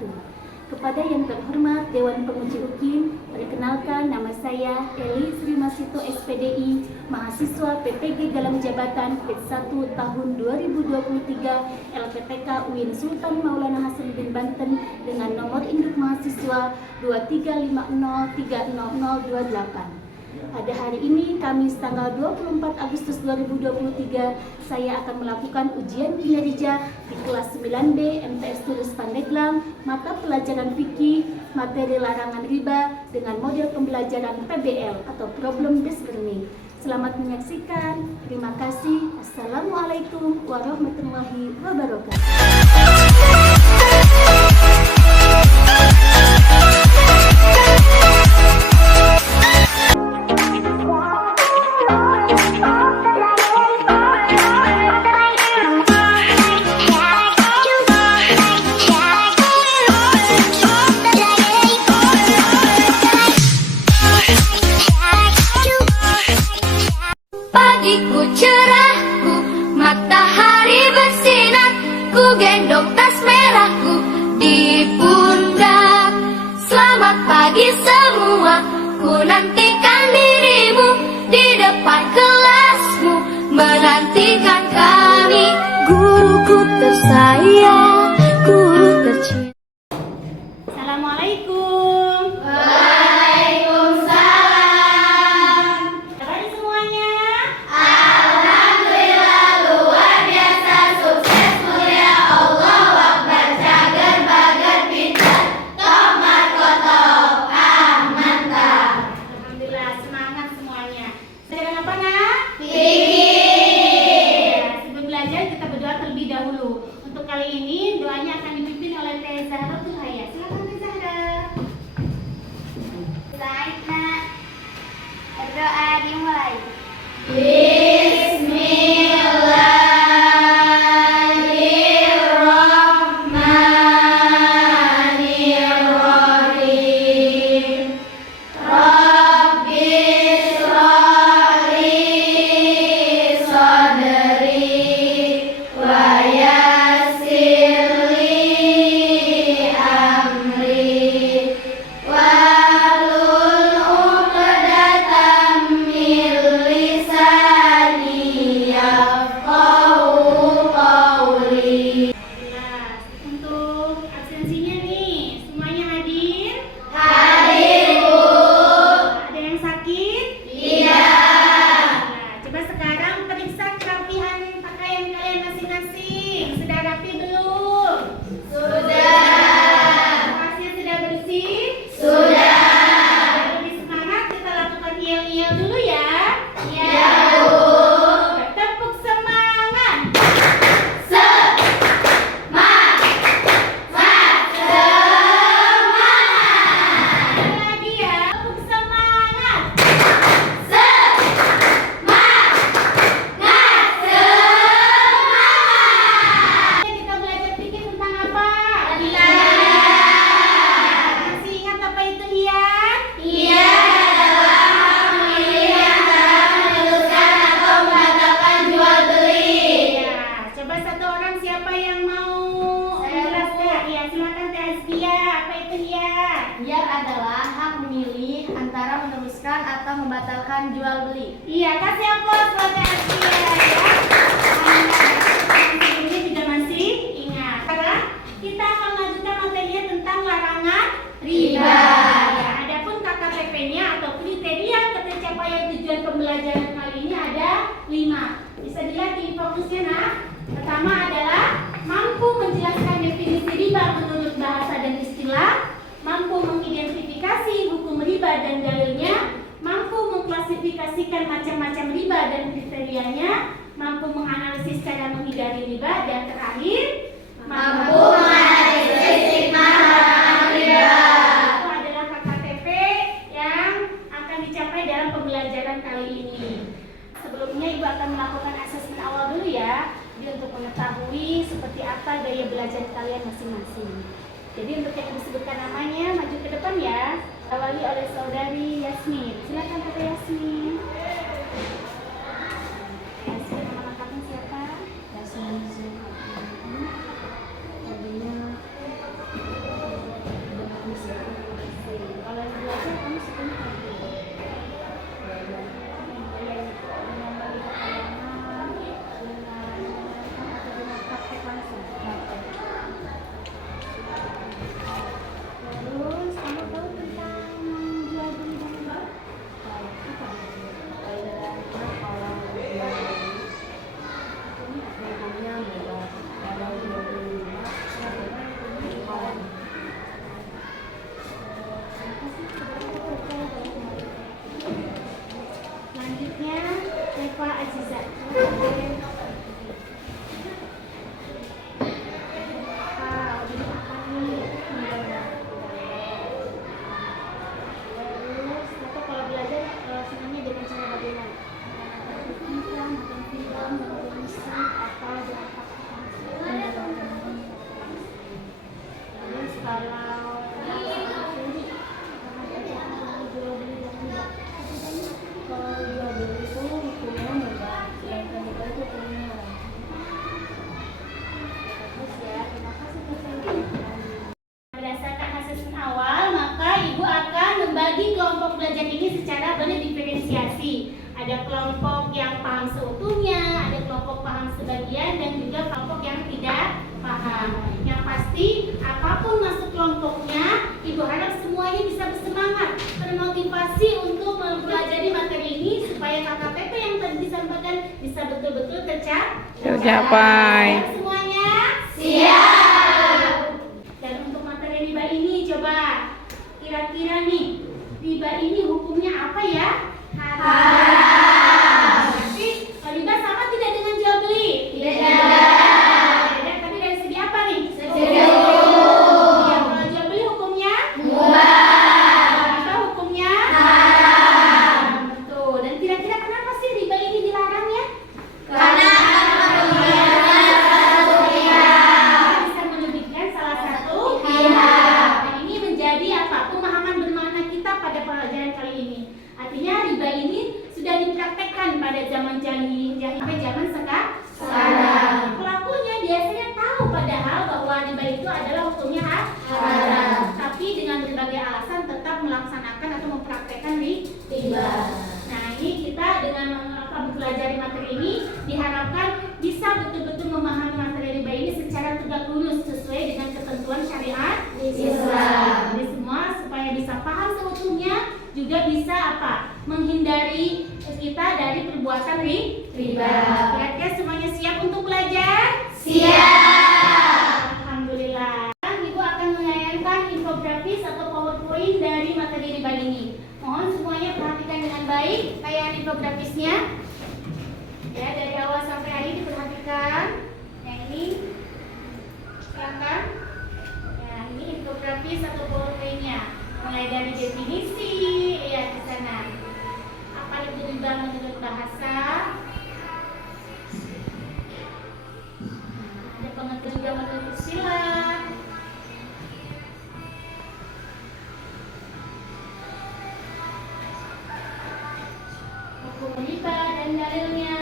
wabarakatuh. Kepada yang terhormat Dewan Penguji UKIM, perkenalkan nama saya Eli Sri Masito SPDI, mahasiswa PPG dalam jabatan PET 1 tahun 2023 LPTK UIN Sultan Maulana Hasanuddin Banten dengan nomor induk mahasiswa 235030028. Pada hari ini, Kamis tanggal 24 Agustus 2023, saya akan melakukan ujian kinerja di kelas 9B MTS Tulis Pandeglang, mata pelajaran fikih, materi larangan riba dengan model pembelajaran PBL atau Problem Based Learning. Selamat menyaksikan. Terima kasih. Assalamualaikum warahmatullahi wabarakatuh. Pagiku cerahku, matahari bersinar, ku gendong tas merahku di pundak. Selamat pagi semua, ku nantikan dirimu di depan kelasmu, menantikan kami. Guruku tersayang, guru tercinta. Assalamualaikum. Untuk kali ini doanya akan dipimpin oleh Teh Zahra Tuhaya. Silakan Teh Zahra. Baik, Nak. Berdoa dimulai. Bismillahirrahmanirrahim. Rabbi shrahli sadri wa yassirli amri wahlul 'uqdatam min lisani yafqahu qawli. Untuk absensinya nih, semuanya hadir? Hadir, Bu. Ada yang sakit? Iya. Nah, coba sekarang periksa kerapihan pakaian kalian masing-masing. Sudah rapi belum? Sudah. Tasnya sudah bersih? Sudah. Lebih semangat, kita lakukan yel-yel dulu ya. Ya, Bu. Tepuk semangat. Lagi ya, tepuk semangat. Kita belajar fikih tentang apa? Masih ingat apa itu hiyat? Iya, adalah memilih antara meneruskan atau membatalkan jual beli. Ya, coba satu orang siapa yang mau Saya, menjelaskan? Ya, silakan Teh Azkia. Apa itu hiyat? Hiyat adalah hak memilih antara meneruskan atau membatalkan jual beli. Iya, kasih aplaus buat Teh Azkia ya. Sebelumnya juga masih ingat. Sekarang kita akan lanjutkan materinya tentang larangan riba. Ya, adapun KKTP-nya atau kriteria tercapaian tujuan pembelajaran kali ini ada 5. Bisa dilihat di fokusnya, nah. Pertama adalah mampu menjelaskan definisi riba menurut bahasa dan istilah, mampu mengidentifikasi hukum riba dan dalilnya, mampu mengklasifikasikan macam-macam riba dan kriterianya, mampu menganalisis cara menghindari riba, dan terakhir Mampu menganalisis hikmah larangan riba. Itu adalah KKTP yang akan dicapai dalam pembelajaran kali ini. Sebelumnya Ibu akan melakukan asesmen awal dulu ya, jadi untuk mengetahui seperti apa gaya belajar kalian masing-masing. Jadi untuk yang disebutkan namanya maju ke depan ya, awali oleh saudari Yasmin. Silakan Kakak Yasmin. Yasmin, nama lengkapnya siapa? Yasmin Zulkifli. Kalau jual beli itu hukumnya mudah, sedangkan riba itu hukumnya haram. Terus ya, terima kasih teman-teman. Berdasarkan asesmen awal, maka Ibu akan membagi kelompok belajar ini secara berdiferensiasi. Ada kelompok yang paham seutuhnya, ada kelompok paham sebagian, dan juga kelompok yang tidak paham. Yang pasti, apapun masuk kelompoknya, Ibu harap semuanya bisa bersemangat, termotivasi untuk mempelajari materi ini supaya KKPP yang tadi disampaikan bisa betul-betul tercapai. Semuanya? Siap. Dan untuk materi riba ini, coba kira-kira nih, riba ini hukumnya apa ya? Haram. Berarti riba sama tidak dengan jual beli? Beda. Beda, tapi dari segi apa nih? Segi hukum. Ya, kalau jual beli hukumnya? Mubah. Riba hukumnya? Haram. Betul. Dan kira-kira kenapa sih riba ini dilarang ya? Karena akan merugikan salah satu pihak. Bisa merugikan salah satu Pihak. Nah, ini menjadi apa? Pemahaman bermakna kita pada pelajaran kali ini. Artinya riba ini sudah dipraktekkan pada zaman jahiliyah sampai zaman sekarang. Pelakunya biasanya tahu padahal bahwa riba itu adalah hukumnya haram. Tapi dengan berbagai alasan tetap melaksanakan atau mempraktekkan riba. Nah, ini kita dengan mempelajari materi ini diharapkan bisa betul-betul memahami materi riba ini secara tegak lurus sesuai dengan ketentuan syariat Islam. Jadi semua supaya bisa paham seutuhnya, juga bisa apa? Menghindari kita dari perbuatan riba. Kira-kira semuanya siap untuk belajar? Siap. Alhamdulillah. Ibu akan menayangkan infografis atau PowerPoint dari materi riba ini. Mohon semuanya perhatikan dengan baik tayangan infografisnya. Ya, dari awal sampai akhir diperhatikan. Yang ini silakan. Ya, ini infografis atau PowerPoint-nya. Mulai dari definisi, ya di sana. Apa itu riba menurut bahasa? Ada pengertian riba menurut istilah. Hukum riba dan dalilnya.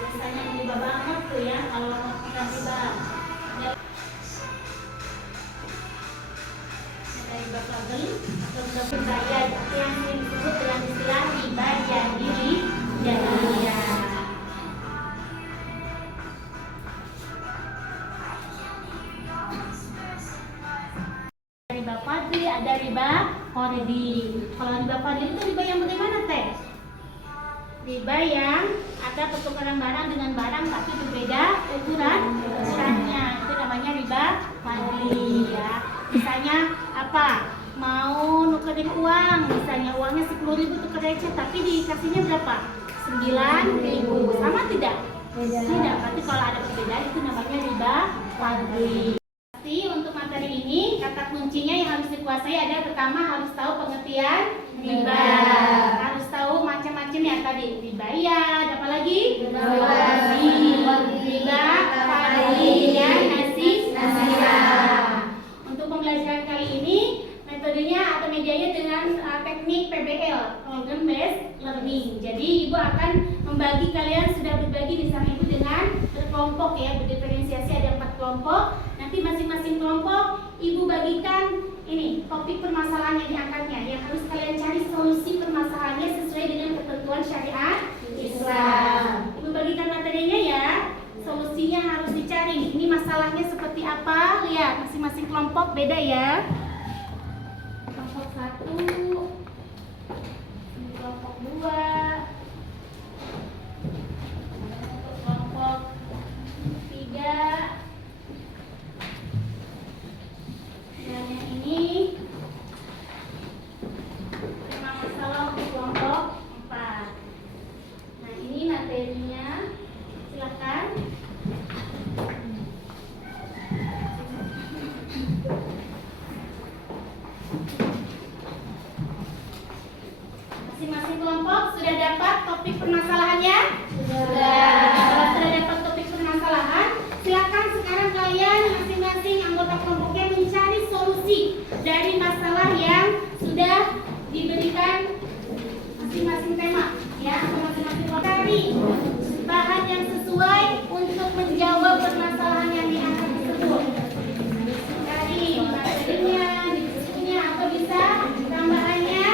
Biasanya riba banget tuh ya kalau mau riba. Ada riba fadl atau riba bayar yang disebut dengan istilah riba jahiliyah. Riba fadli, ada riba qardi. Kalau riba fadli itu riba yang bagaimana teh? Riba yang ada pertukaran barang dengan barang tapi berbeda ukurannya, itu namanya riba fadli ya. Misalnya apa? Mau nukerin uang, misalnya uangnya 10.000 tuker receh tapi dikasihnya berapa? 9.000. Sama tidak? Tidak. Berarti kalau ada perbedaan itu namanya riba fadli. Untuk materi ini, kata kuncinya yang harus dikuasai ada pertama harus tahu pengertian riba, harus tahu macam-macam ya tadi riba ya, apa lagi? Riba fadli dan nasiah. Untuk pembelajaran kali ini metodenya atau medianya dengan teknik PBL, Program Based Learning. Jadi Ibu akan membagi, kalian sudah berbagi di sana Ibu dengan berkelompok ya, berdiferensiasi ada 4 kelompok. Nanti masing-masing kelompok Ibu bagikan ini topik permasalahan yang diangkatnya, yang harus kalian cari solusi permasalahannya sesuai dengan ketentuan syariat Islam. Ibu bagikan materinya ya, solusinya harus dicari. Ini masalahnya seperti apa? Lihat, masing-masing kelompok beda ya. Kelompok 1, ini kelompok 2, kelompok 3. Dan yang ini tema masalah untuk kelompok 4. Nah, ini materinya, silakan. cari bahan yang sesuai untuk menjawab permasalahan yang diangkat tersebut. Cari materinya, diskusinya, atau bisa tambahannya,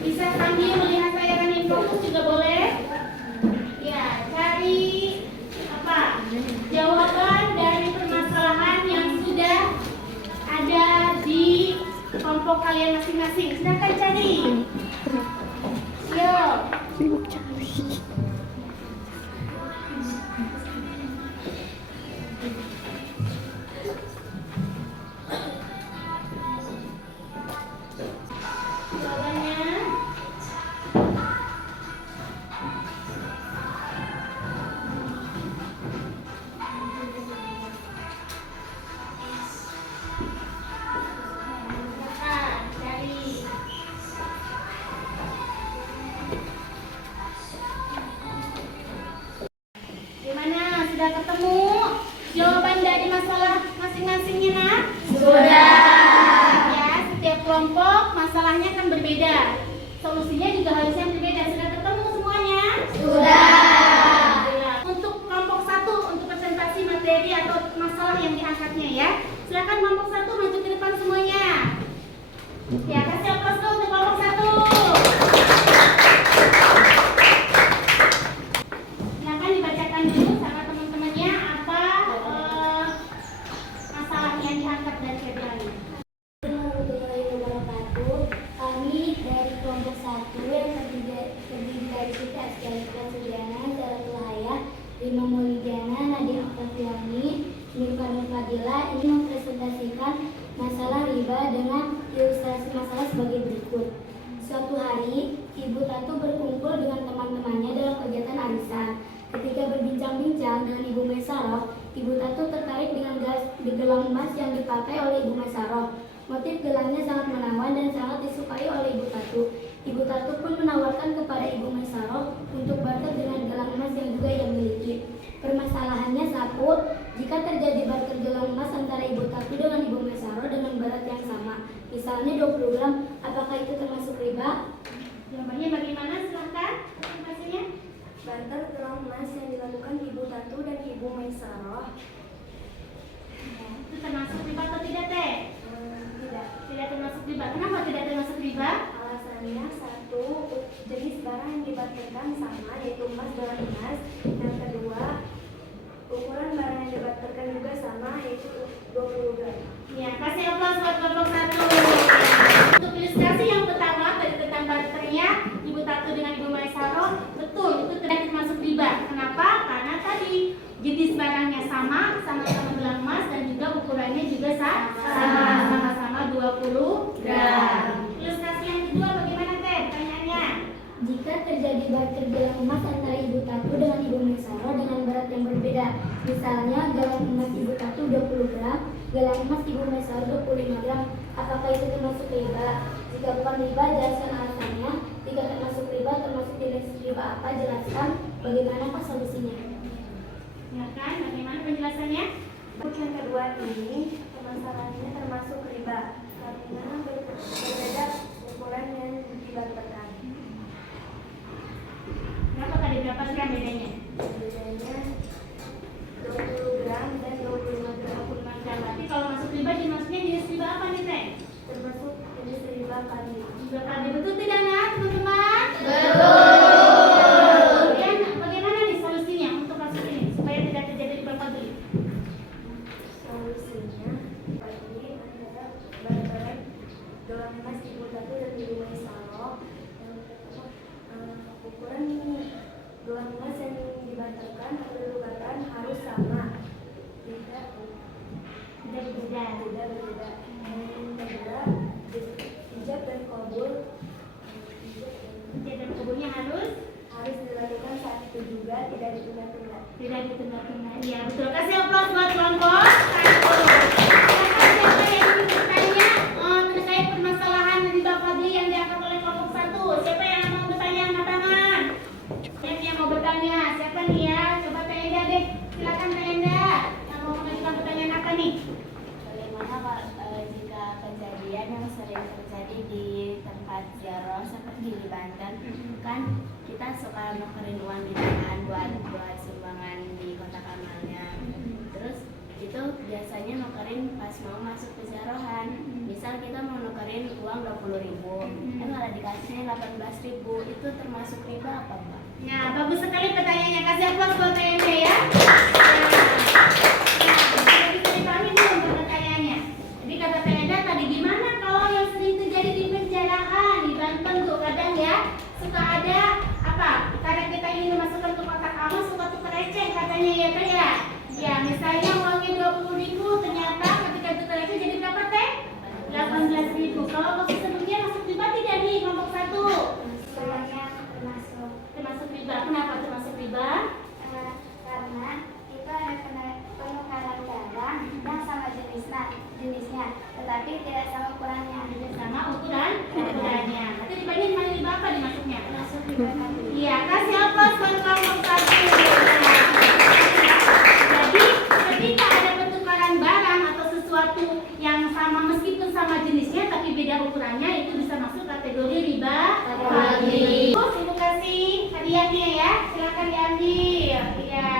bisa sambil melihat saya running fokus juga boleh. Ya, cari apa? Jawaban dari permasalahan yang sudah ada di kelompok kalian masing-masing. Silakan cari. Yuk. Sibuk cari. Jawabannya. Silakan cari. Gimana? Sudah ketemu jawaban dari masalah masing-masingnya, nak? Sudah. Ya, setiap kelompok masalahnya kan berbeda. Solusinya juga harusnya berbeda. Sudah ketemu semuanya? Sudah. Ya. Untuk kelompok 1 untuk presentasi materi atau masalah yang diangkatnya ya. Silakan kelompok 1 maju ke depan semuanya. Ya, kasih aplaus dulu untuk kelompok 1. Silakan dibacakan dulu sama teman-temannya apa masalah yang diangkat dari Februari. Warahmatullahi wabarakatuh. Kami dari kelompok 1 yang terdiri dari Siti Askalika Sudiana, Zaratul Hayah, Rima Maulidiana, Nadia Oktaviani, Nurfani Fadila ini mempresentasikan masalah riba dengan ilustrasi masalah sebagai berikut. Suatu hari, Ibu Tatu berkumpul dengan teman-temannya dalam kegiatan arisan. Ketika berbincang-bincang dengan Ibu Maisaroh, Ibu Tatu tertarik dengan gelang emas yang dipakai oleh Ibu Maisaroh. Motif gelangnya sangat menawan dan sangat disukai oleh Ibu Tatu. Ibu Tatu pun menawarkan kepada Ibu Maisaroh untuk barter dengan gelang emas yang juga ia miliki. Permasalahannya satu, jika terjadi barter gelang emas antara Ibu Tatu dengan Ibu Maisaroh dengan berat yang sama, misalnya 20 gram, apakah itu termasuk riba? Jawabannya bagaimana? Silahkan presentasinya. Barter gelang emas yang dilakukan Ibu Tatu dan Ibu Maisaroh Itu termasuk riba atau tidak, Teh? tidak. Tidak termasuk riba. Kenapa tidak termasuk riba? Alasannya satu, jenis barang yang dibarterkan sama yaitu emas dengan emas. Yang kedua, ukuran barang yang dibarterkan juga sama yaitu 20 gram. Ya, kasih aplaus buat kelompok 1. Untuk ilustrasi yang pertama dari tentang barternya Ibu Tatu dengan Ibu Maisaroh, betul itu tidak termasuk riba. Kenapa? Karena tadi jenis barangnya sama, sama-sama gelang emas dan juga ukurannya juga sama-sama 20 gram. Ilustrasi yang kedua bagaimana, Teh? Pertanyaannya. Jika terjadi barter gelang emas antara Ibu Tatu dengan Ibu Maisaroh dengan berat yang berbeda, misalnya gelang emas Ibu Tatu 20 gram, gelang emas Ibu Maisaroh 25 gram, apakah itu termasuk riba? Jika bukan riba, jelaskan alasannya. Jika termasuk riba, termasuk jenis riba apa? Jelaskan bagaimanakah solusinya. Ya kan? Bagaimana penjelasannya? Untuk yang kedua ini, permasalahannya termasuk riba karena berbeda ukuran yang dibarterkan. Kenapa tadi berapa gram bedanya? Bedanya 20 gram dan 25 gram. 25 gram. Berarti kalau masuk riba maksudnya jenis riba apa nih, Teh? Termasuk jenis riba kali. Riba tadi betul tidak, Nak, teman-teman? Betul. Kemudian bagaimana nih solusinya untuk kasus ini supaya tidak terjadi riba tadi? Solusinya bagi antara barteran gelang emas Ibu Tatu dan Ibu Maisaroh, yang pertama ukuran gelang emas yang dibarterkan atau ditukar harus sama, tidak Tidak berbeda. berbeda. Yang kedua, ijab dan kabul. Ijab dan kabulnya harus dilakukan saat itu juga, tidak ditunda-tunda. tidak ditunda-tunda. Iya, betul. Kasih aplaus buat kelompok 1. Silakan siapa yang ingin bertanya terkait permasalahan riba fadli yang diangkat oleh kelompok 1? Siapa yang mau bertanya angkat tangan? Siapa yang mau bertanya? Siapa nih ya? Coba Teh Enda deh. Silakan Teh Enda. Yang mau mengajukan pertanyaan apa nih? Bagaimana jika kejadian yang sering terjadi di tempat ziarah seperti di Banten, kan kita suka nukerin uang di tangan pas mau masuk pezarohan, misal kita mau nukerin uang 20.000, kan malah dikasihnya 18.000, itu termasuk riba apa Mbak? Nah, bagus sekali pertanyaannya. Kasih aplaus buat TMP ya. Nah, bisa dipahami belum pertanyaannya? Jadi kata Tenda tadi, gimana kalau yang sering terjadi di pencerahan di Banten tuh kadang ya suka ada apa? Karena kita ingin memasukkan ke kotak amal suka tukar receh katanya ya kan ya? Ya misalnya uangnya 20.000, ternyata ketika tukar receh jadi berapa teh? 18.000. Kalau maksud sebelumnya masuk riba tidak nih kelompok 1? Semuanya Termasuk riba. Kenapa termasuk riba? karena itu ada penukaran barang yang sama jenisnya, tetapi tidak sama ukurannya. Sama ukurannya. Nanti dibanding mana riba apa dimasuknya? Termasuk riba tadi. Iya, kasih aplaus buat kelompok 1. Jadi ketika ada pertukaran barang atau sesuatu yang sama meskipun sama jenisnya tapi beda ukurannya, itu bisa masuk kategori riba fadli. Terus ibu kasih hadiahnya ya, silakan diambil. Iya.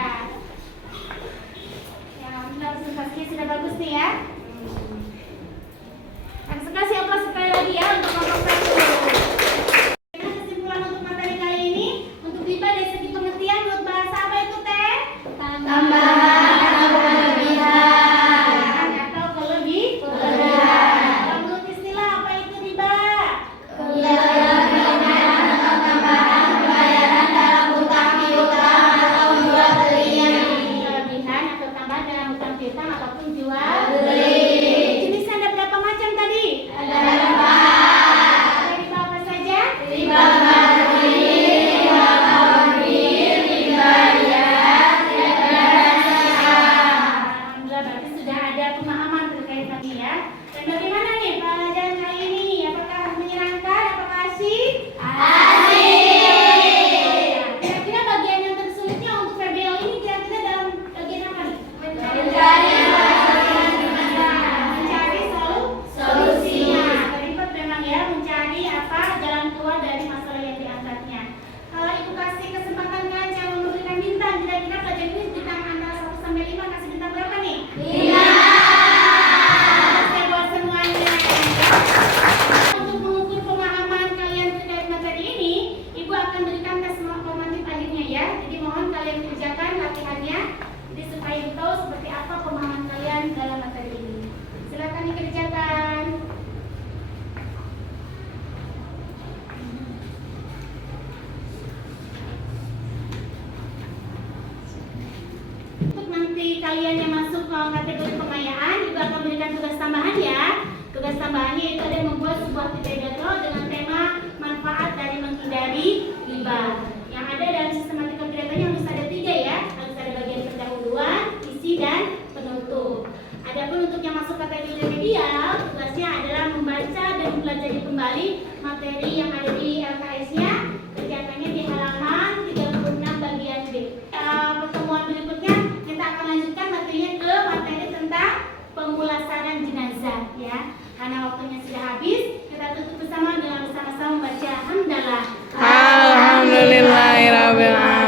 Ya, presentasinya sudah bagus nih ya. Kasih aplaus sekali lagi ya untuk kelompok 1. Kesimpulan untuk materi kali ini, untuk riba dari segi pengertian menurut bahasa apa itu teh? Tambahan atau kelebihan. Atau kelebihan. Kalau menurut istilah apa itu riba? Kelebihan atau tambahan pembayaran dalam hutang piutang atau jual beli. Kelebihan atau tambahan dalam hutang piutang ataupun jual Beli. Jenisnya ada berapa macam tadi? Ada 5. Ada riba apa saja? Riba fadli, riba fadli, riba riyad, riba nasi'ah. Alhamdulillah berarti sudah ada pemahaman terkait ini ya. Dan bagaimana nih pelajaran kali ini? Apakah menyenangkan? Apakah asik? Asik. Kira-kira bagian yang tersulitnya untuk PBL ini kira-kira dalam bagian apa nih? Mencari solusinya. Terlibat memang ya mencari apa jalan keluar dari masalah yang diangkatnya. Kalau ibu kasih kesempatan kaca memberikan bintang, kira-kira pelajaran ini bintang antara 1 sampai 5 kasih bintang berapa nih? 5. Saya buat semuanya. Untuk mengukur pemahaman kalian terkait materi ini, ibu akan berikan tes formatif akhirnya ya. Jadi mohon kalian kerjakan latihannya, jadi supaya ibu tahu seperti apa pemahaman kalian dalam materi ini. Silakan dikerjakan. Untuk nanti kalian yang masuk ke kategori pengayaan, ibu akan berikan tugas tambahan ya. Tugas tambahannya itu ada membuat sebuah pidato dengan tema manfaat dari menghindari riba. Yang ada dalam sistematika pidatonya harus ada 3 ya. Harus ada bagian pendahuluan, isi dan penutup. Adapun untuk yang masuk kategori remedial, tugasnya adalah membaca dan mempelajari kembali materi yang ada di LKS-nya. Kerjakannya di halaman 36 bagian B. Pertemuan berikutnya kita akan lanjutkan materinya ke materi tentang pemulasaran jenazah ya. Karena waktunya sudah habis, kita tutup bersama dengan bersama-sama membaca hamdalah. Alhamdulillahirabbil alamin.